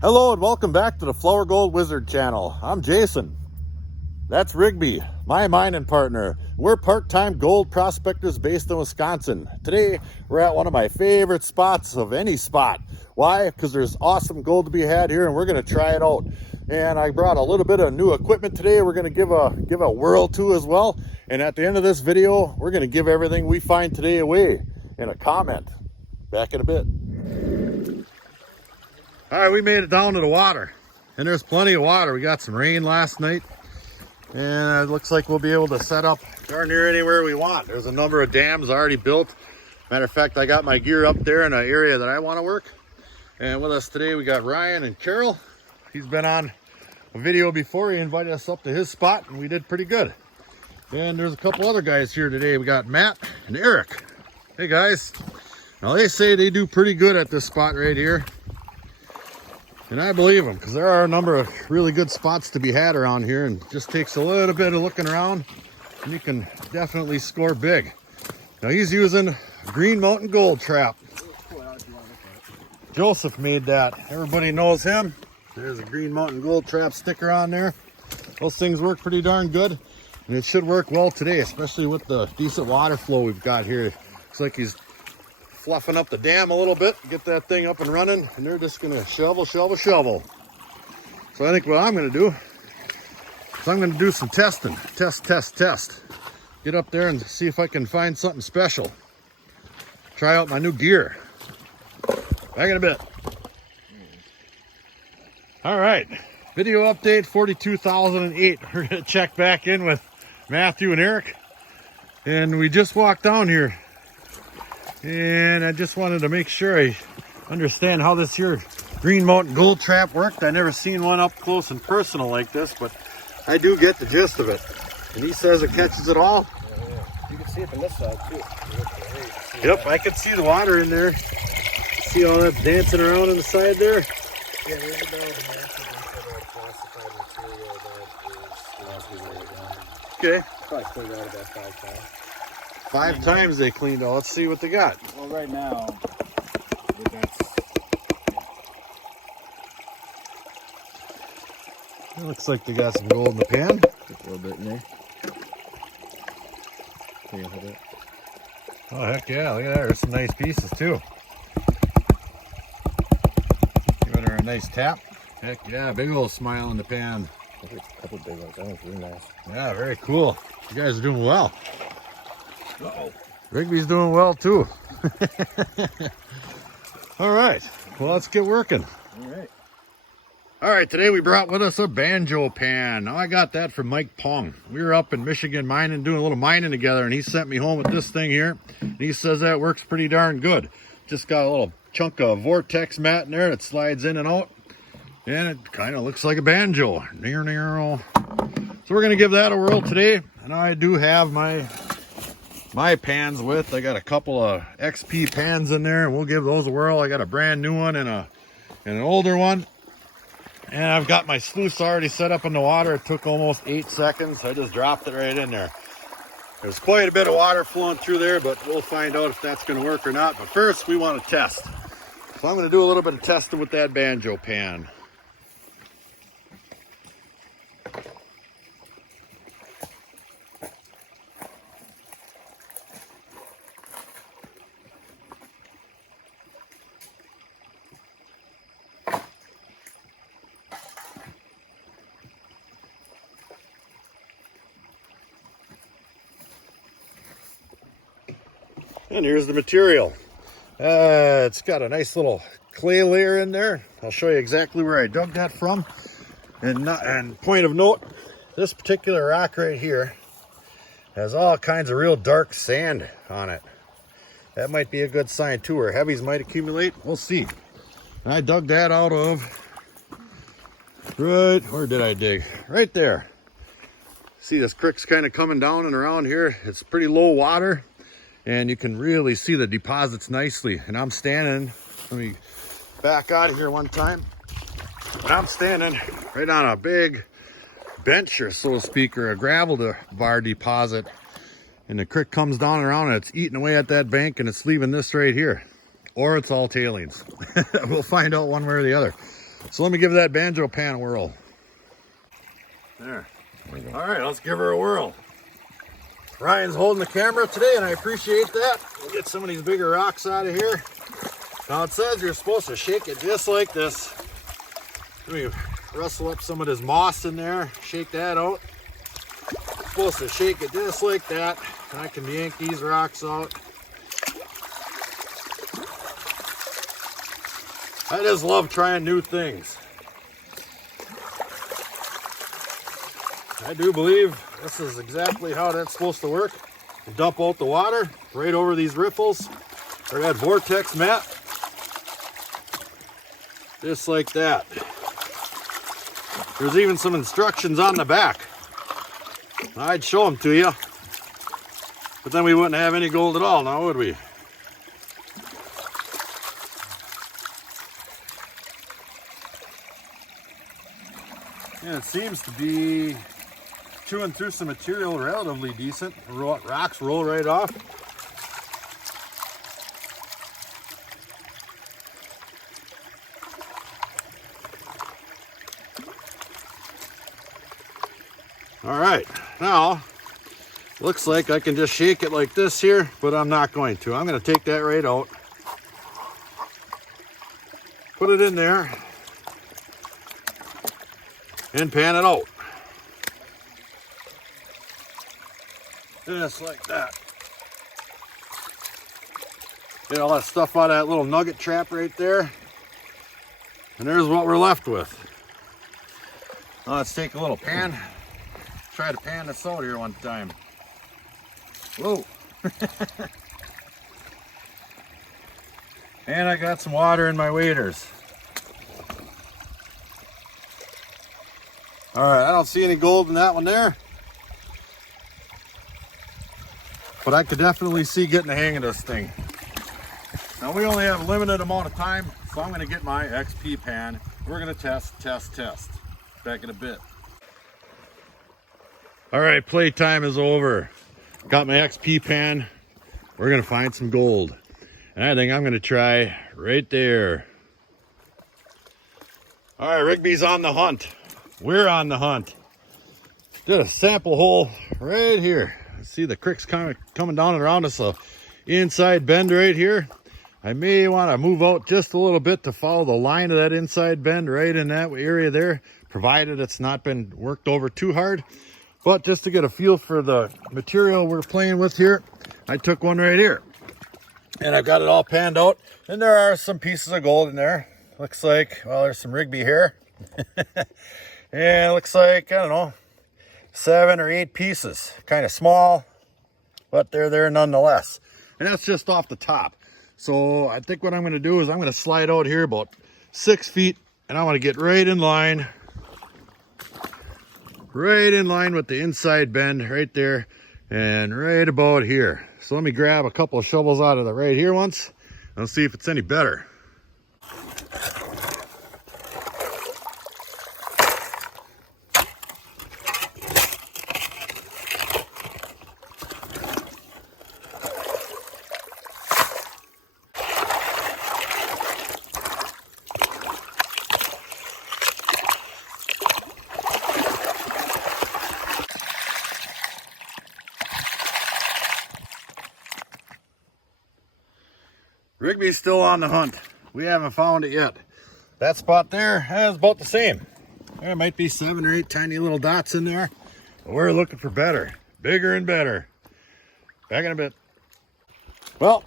Hello and welcome back to the Flourgoldwizards channel. I'm Jason. That's Rigby, my mining partner. We're part-time gold prospectors based in Wisconsin. Today, we're at one of my favorite spots of any spot. Why? Because there's awesome gold to be had here and we're gonna try it out. And I brought a little bit of new equipment today. We're gonna give a whirl to as well. And at the end of this video, we're gonna give everything we find today away in a comment. Back in a bit. All right, we made it down to the water and there's plenty of water. We got some rain last night and it looks like we'll be able to set up darn near anywhere we want. There's a number of dams already built. Matter of fact, I got my gear up there in an area that I want to work. And with us today, we got Ryan and Carol. He's been on a video before. He invited us up to his spot and we did pretty good. And there's a couple other guys here today. We got Matt and Eric. Hey guys. Now they say they do pretty good at this spot right here. And I believe them, because there are a number of really good spots to be had around here, and it just takes a little bit of looking around and you can definitely score big. Now he's using Green Mountain Gold Trap. Joseph made that. Everybody knows him. There's a Green Mountain Gold Trap sticker on there. Those things work pretty darn good, and it should work well today, especially with the decent water flow we've got here. Looks like he's fluffing up the dam a little bit, get that thing up and running, and they're just gonna shovel. So I think what I'm gonna do is I'm gonna do some testing. Test. Get up there and see if I can find something special. Try out my new gear. Back in a bit. All right, video update 42,008. We're gonna check back in with Matthew and Eric. And we just walked down here. And I just wanted to make sure I understand how this here Green Mountain Gold Trap worked. I never seen one up close and personal like this, but I do get the gist of it. And he says it catches it all. Yeah. You can see it from this side too. Yep, I can see the water in there. See all that dancing around on the side there? Yeah, there's about classified material that is Okay. probably still got about 5 times. 5 times they cleaned out. Let's see what they got. Well, right now, that's... It looks like they got some gold in the pan. Just a little bit in there. Can you hold it? Oh, heck yeah. Look at that. There's some nice pieces, too. Give her a nice tap. Heck yeah. Big old smile in the pan. There's a couple big ones. That one's really nice. Yeah, very cool. You guys are doing well. Uh-oh. Rigby's doing well, too. All right. Well, let's get working. All right. All right, today we brought with us a banjo pan. Now I got that from Mike Pong. We were up in Michigan mining, doing a little mining together, and he sent me home with this thing here. And he says that works pretty darn good. Just got a little chunk of vortex mat in there that slides in and out. And it kind of looks like a banjo. So we're gonna give that a whirl today. And I do have my pans with. I got a couple of XP pans in there, and we'll give those a whirl. I got a brand new one and an older one. And I've got my sluice already set up in the water. It took almost 8 seconds. I just dropped it right in there. There's quite a bit of water flowing through there, but we'll find out if that's going to work or not. But first, we want to test. So I'm going to do a little bit of testing with that banjo pan. And here's the material. It's got a nice little clay layer in there. I'll show you exactly where I dug that from. And point of note, this particular rock right here has all kinds of real dark sand on it. That might be a good sign too, where heavies might accumulate. We'll see. And I dug that out of, right, where did I dig? Right there. See, this creek's kind of coming down and around here. It's pretty low water. And you can really see the deposits nicely. And I'm standing, let me back out of here one time. And I'm standing right on a big bench, or so to speak, or a gravel bar deposit. And the creek comes down around and it's eating away at that bank and it's leaving this right here. Or it's all tailings. We'll find out one way or the other. So let me give that banjo pan a whirl. There. All right, let's give her a whirl. Ryan's holding the camera today, and I appreciate that. We'll get some of these bigger rocks out of here. Now it says you're supposed to shake it just like this. Let me rustle up some of this moss in there, shake that out. You're supposed to shake it just like that, and I can yank these rocks out. I just love trying new things. I do believe this is exactly how that's supposed to work. You dump out the water right over these riffles or that vortex mat. Just like that. There's even some instructions on the back. I'd show them to you, but then we wouldn't have any gold at all now, would we? And it seems to be chewing through some material relatively decent. Rocks roll right off. All right, now looks like I can just shake it like this here, but I'm not going to. I'm going to take that right out, put it in there, and pan it out. Just like that. Get all that stuff out of that little nugget trap right there. And there's what we're left with. Now let's take a little pan. Try to pan this out here one time. Whoa. And I got some water in my waders. All right, I don't see any gold in that one there. But I could definitely see getting the hang of this thing. Now we only have a limited amount of time, so I'm gonna get my XP pan. We're gonna test. Back in a bit. All right, playtime is over. Got my XP pan. We're gonna find some gold. And I think I'm gonna try right there. All right, Rigby's on the hunt. We're on the hunt. Did a sample hole right here. See the creek's coming down and around us, a inside bend right here. I may want to move out just a little bit to follow the line of that inside bend right in that area there, provided it's not been worked over too hard. But just to get a feel for the material we're playing with here, I took one right here. And I've got it all panned out. And there are some pieces of gold in there. Looks like, well, there's some Rigby here. And it looks like, I don't know, 7 or 8 pieces. Kind of small, but they're there nonetheless. And that's just off the top. So I think what I'm going to do is I'm going to slide out here about 6 feet, and I want to get right in line with the inside bend right there and right about here. So let me grab a couple of shovels out of the right here once and see if it's any better. Rigby's still on the hunt. We haven't found it yet. That spot there is about the same. There might be 7 or 8 tiny little dots in there. But we're looking for better. Bigger and better. Back in a bit. Well,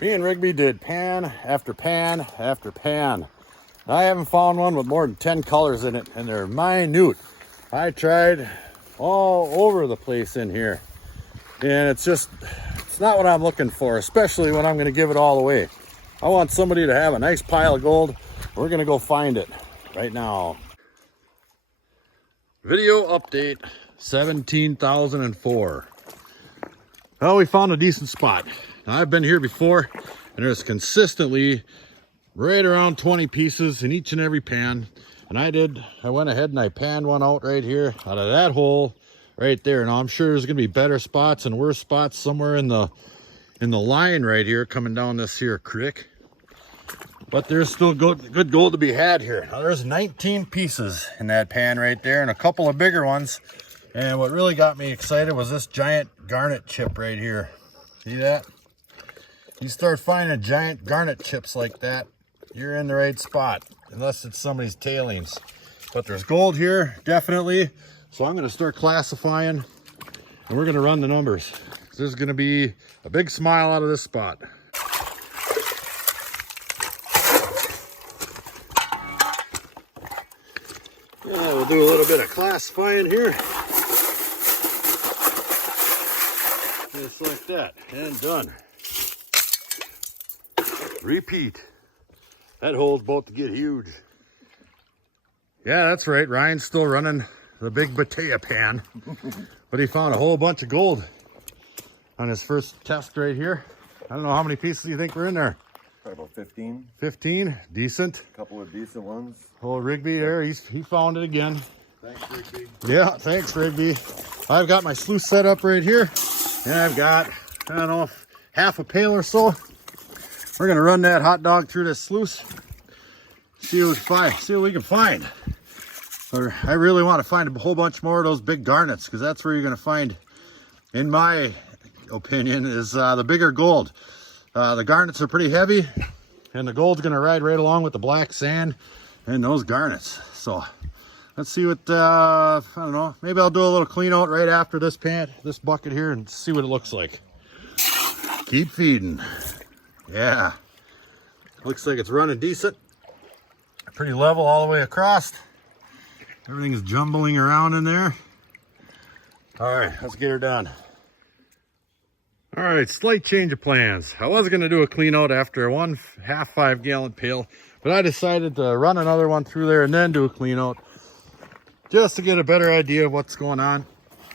me and Rigby did pan after pan after pan. I haven't found one with more than 10 colors in it, and they're minute. I tried all over the place in here. And it's not what I'm looking for, especially when I'm going to give it all away. I want somebody to have a nice pile of gold. We're going to go find it right now. Video update 17,004. Well, we found a decent spot. Now, I've been here before, and there's consistently right around 20 pieces in each and every pan. And I went ahead and I panned one out right here out of that hole right there. Now I'm sure there's gonna be better spots and worse spots somewhere in the line right here coming down this here creek. But there's still good gold to be had here. Now there's 19 pieces in that pan right there and a couple of bigger ones. And what really got me excited was this giant garnet chip right here. See that? You start finding giant garnet chips like that, you're in the right spot, unless it's somebody's tailings. But there's gold here, definitely. So I'm gonna start classifying and we're gonna run the numbers. This is gonna be a big smile out of this spot. Yeah, we'll do a little bit of classifying here. Just like that, and done. Repeat. That hole's about to get huge. Yeah, that's right. Ryan's still running the big Batea pan. But he found a whole bunch of gold on his first test right here. I don't know how many pieces you think were in there. Probably about 15. 15, decent. A couple of decent ones. Oh, Rigby there, he found it again. Thanks, Rigby. Yeah, thanks, Rigby. I've got my sluice set up right here. And I've got, I don't know, half a pail or so. We're gonna run that hot dog through this sluice. See what we can find. Or I really want to find a whole bunch more of those big garnets, because that's where you're gonna find, in my opinion, is the bigger gold. The garnets are pretty heavy, and the gold's gonna ride right along with the black sand and those garnets. So let's see what, I don't know, maybe I'll do a little clean out right after this bucket here and see what it looks like. Keep feeding. Yeah, looks like it's running decent. Pretty level all the way across. Everything is jumbling around in there. All right, let's get her done. All right, slight change of plans. I was gonna do a clean out after one half 5 gallon pail, but I decided to run another one through there and then do a clean out, just to get a better idea of what's going on.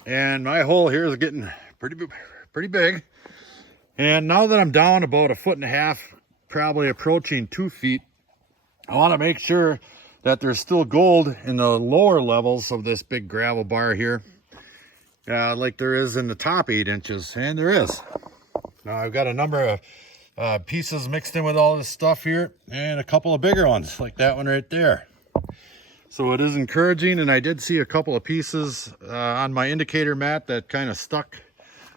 And my hole here is getting pretty big. And now that I'm down about 1.5 feet, probably approaching 2 feet, I want to make sure that there's still gold in the lower levels of this big gravel bar here, like there is in the top 8 inches, and there is. Now I've got a number of pieces mixed in with all this stuff here, and a couple of bigger ones, like that one right there. So it is encouraging, and I did see a couple of pieces on my indicator mat that kind of stuck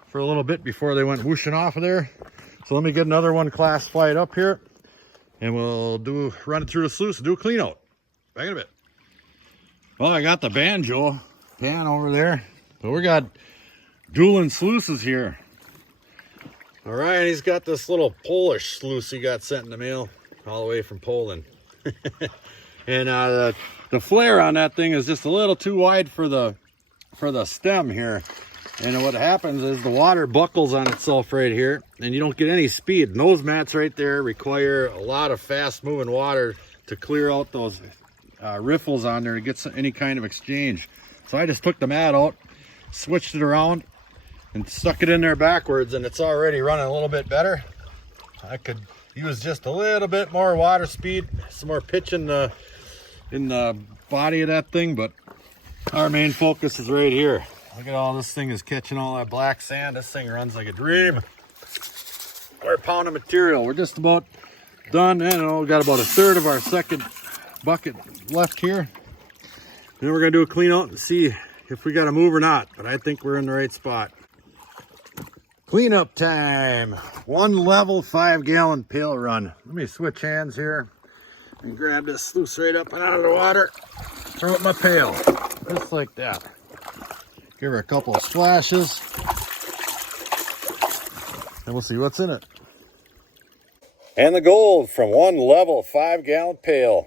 for a little bit before they went whooshing off of there. So let me get another one classified up here, and we'll run it through the sluice and do a clean out. Back in a bit. Well, I got the banjo pan over there. So we got dueling sluices here. All right, he's got this little Polish sluice he got sent in the mail all the way from Poland. And the flare on that thing is just a little too wide for the stem here. And what happens is the water buckles on itself right here, and you don't get any speed. And those mats right there require a lot of fast moving water to clear out those riffles on there to get any kind of exchange. So I just took the mat out, switched it around, and stuck it in there backwards, and it's already running a little bit better. I could use just a little bit more water speed, some more pitch in the body of that thing, but our main focus is right here. Look at all this thing is catching all that black sand. This thing runs like a dream. We're a pound of material. We're just about done. And we've got about 1/3 of our second bucket left here. Then we're gonna do a clean out and see if we got to move or not. But I think we're in the right spot. Cleanup time. One level 5 gallon pail run. Let me switch hands here and grab this sluice right up and out of the water. Throw it in my pail, just like that. Give her a couple of splashes, and we'll see what's in it. And the gold from one level 5 gallon pail.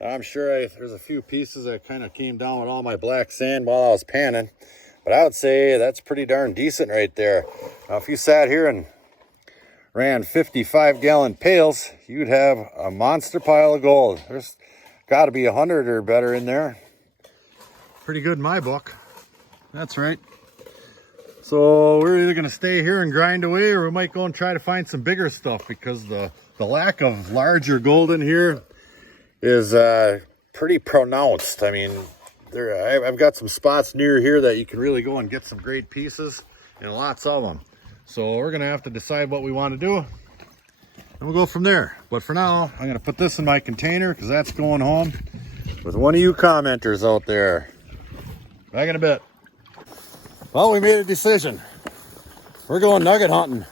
I'm sure there's a few pieces that kind of came down with all my black sand while I was panning, but I would say that's pretty darn decent right there. Now, if you sat here and ran 55 gallon pails, you'd have a monster pile of gold. There's got to be 100 or better in there. Pretty good in my book. That's right. So we're either going to stay here and grind away, or we might go and try to find some bigger stuff, because the lack of larger gold in here is pretty pronounced. I mean, I've got some spots near here that you can really go and get some great pieces, and lots of them. So we're going to have to decide what we want to do. and we'll go from there. But for now, I'm gonna put this in my container because that's going home with one of you commenters out there. Back in a bit. Well, we made a decision. We're going nugget hunting.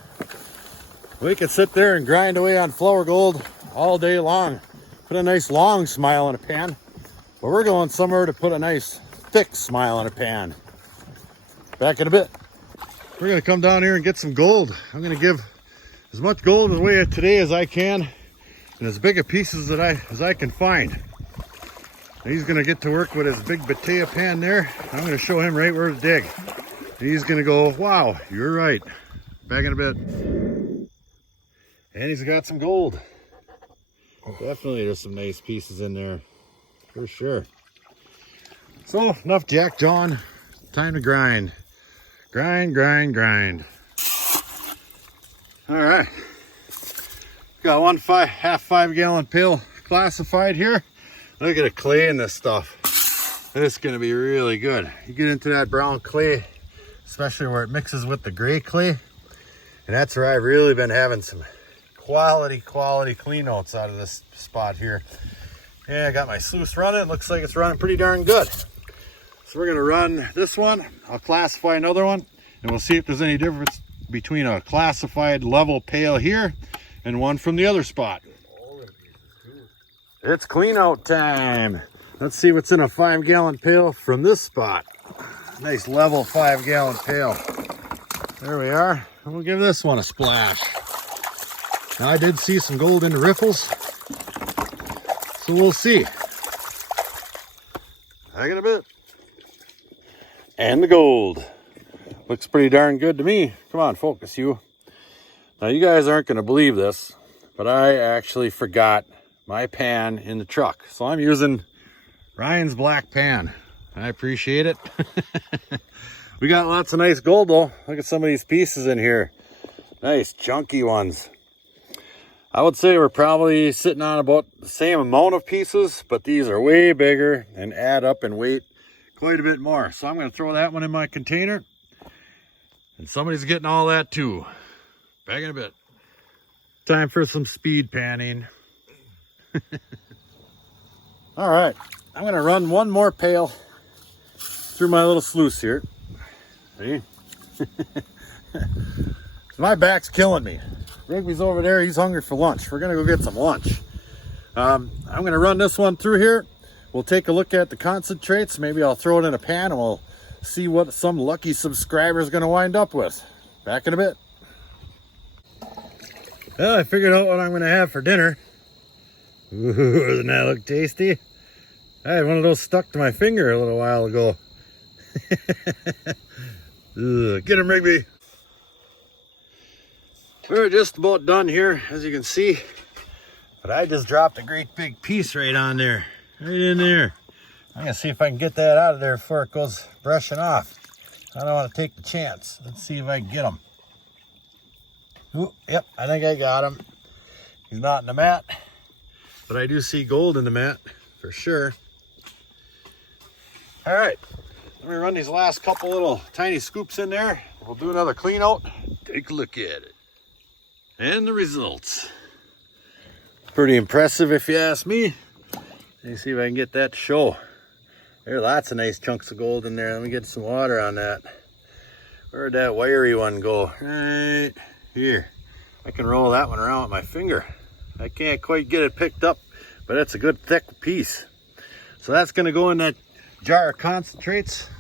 We could sit there and grind away on flour gold all day long. Put a nice long smile in a pan. But we're going somewhere to put a nice thick smile in a pan. Back in a bit. We're gonna come down here and get some gold. I'm gonna give as much gold away today as I can, and as big a pieces as I can find. He's gonna get to work with his big batea pan there. I'm gonna show him right where to dig. And he's gonna go, wow, you're right. Back in a bit. And he's got some gold. Definitely there's some nice pieces in there, for sure. So, enough Jack John. Time to grind. Grind, grind, grind. All right. Got one half 5 gallon pail classified here. Look at the clay in this stuff. This is gonna be really good. You get into that brown clay, especially where it mixes with the gray clay. And that's where I've really been having some quality clean outs out of this spot here. Yeah, I got my sluice running. Looks like it's running pretty darn good. So we're gonna run this one. I'll classify another one, and we'll see if there's any difference between a classified level pail here and one from the other spot. It's clean out time. Let's see what's in a 5 gallon pail from this spot. Nice level 5 gallon pail. There we are. We'll give this one a splash. Now I did see some gold in the riffles, so we'll see. Back in a bit. And the gold. Looks pretty darn good to me. Come on, focus you. Now you guys aren't going to believe this, but I actually forgot my pan in the truck. So I'm using Ryan's black pan. I appreciate it. We got lots of nice gold though. Look at some of these pieces in here. Nice chunky ones. I would say we're probably sitting on about the same amount of pieces, but these are way bigger and add up in weight quite a bit more. So I'm going to throw that one in my container. And somebody's getting all that too. Back in a bit. Time for some speed panning. All right, I'm going to run one more pail through my little sluice here. See? My back's killing me. Rigby's over there. He's hungry for lunch. We're going to go get some lunch. I'm going to run this one through here. We'll take a look at the concentrates. Maybe I'll throw it in a pan and we'll see what some lucky subscriber is going to wind up with. Back in a bit. Well, I figured out what I'm going to have for dinner. Ooh, doesn't that look tasty? I had one of those stuck to my finger a little while ago. Get him, Rigby. We're just about done here, as you can see. But I just dropped a great big piece right on there. Right in there. I'm going to see if I can get that out of there before it goes brushing off. I don't want to take the chance. Let's see if I can get him. Ooh, yep, I think I got him. He's not in the mat, but I do see gold in the mat for sure. All right, let me run these last couple little tiny scoops in there. We'll do another clean out. Take a look at it. And the results. Pretty impressive if you ask me. Let me see if I can get that to show. There are lots of nice chunks of gold in there. Let me get some water on that. Where'd that wiry one go? Right here. I can roll that one around with my finger. I can't quite get it picked up, but it's a good thick piece. So that's going to go in that jar of concentrates,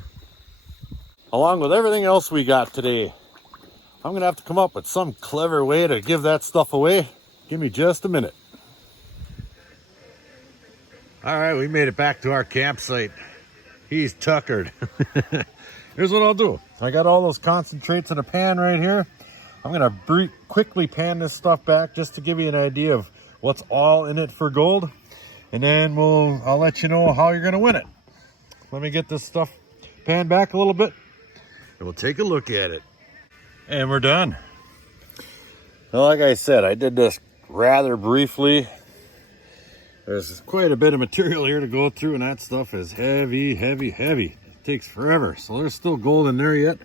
along with everything else we got today. I'm going to have to come up with some clever way to give that stuff away. Give me just a minute. All right, we made it back to our campsite. He's tuckered. Here's what I'll do. I got all those concentrates in a pan right here. I'm going to quickly pan this stuff back just to give you an idea of what's all in it for gold. And then I'll let you know how you're going to win it. Let me get this stuff panned back a little bit and we'll take a look at it. And we're done. Well, like I said, I did this rather briefly. There's quite a bit of material here to go through, and that stuff is heavy, heavy, heavy. It takes forever. So there's still gold in there yet,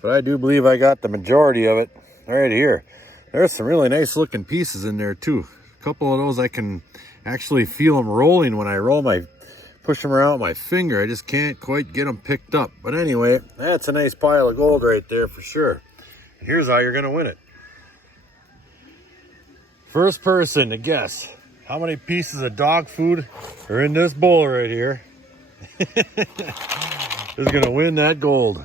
but I do believe I got the majority of it right here. There's some really nice looking pieces in there too. A couple of those I can actually feel them rolling when I push them around with my finger. I just can't quite get them picked up. But anyway, that's a nice pile of gold right there for sure. Here's how you're gonna win it. First person to guess how many pieces of dog food are in this bowl right here is gonna win that gold.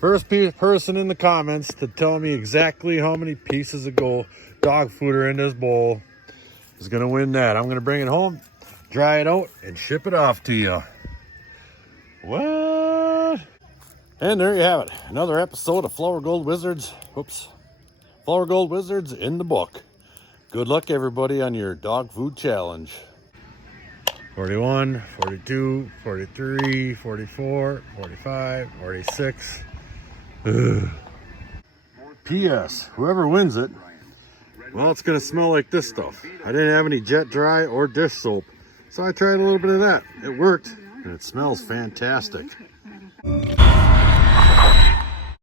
First person in the comments to tell me exactly how many pieces of dog food are in this bowl is gonna win that. I'm gonna bring it home, dry it out, and ship it off to you. What? And there you have it. Another episode of Flourgoldwizards. Oops. Flourgoldwizards in the book. Good luck, everybody, on your dog food challenge. 41, 42, 43, 44, 45, 46. Ugh. P.S. Whoever wins it, well, it's going to smell like this stuff. I didn't have any jet dry or dish soap, so I tried a little bit of that. It worked, and it smells fantastic.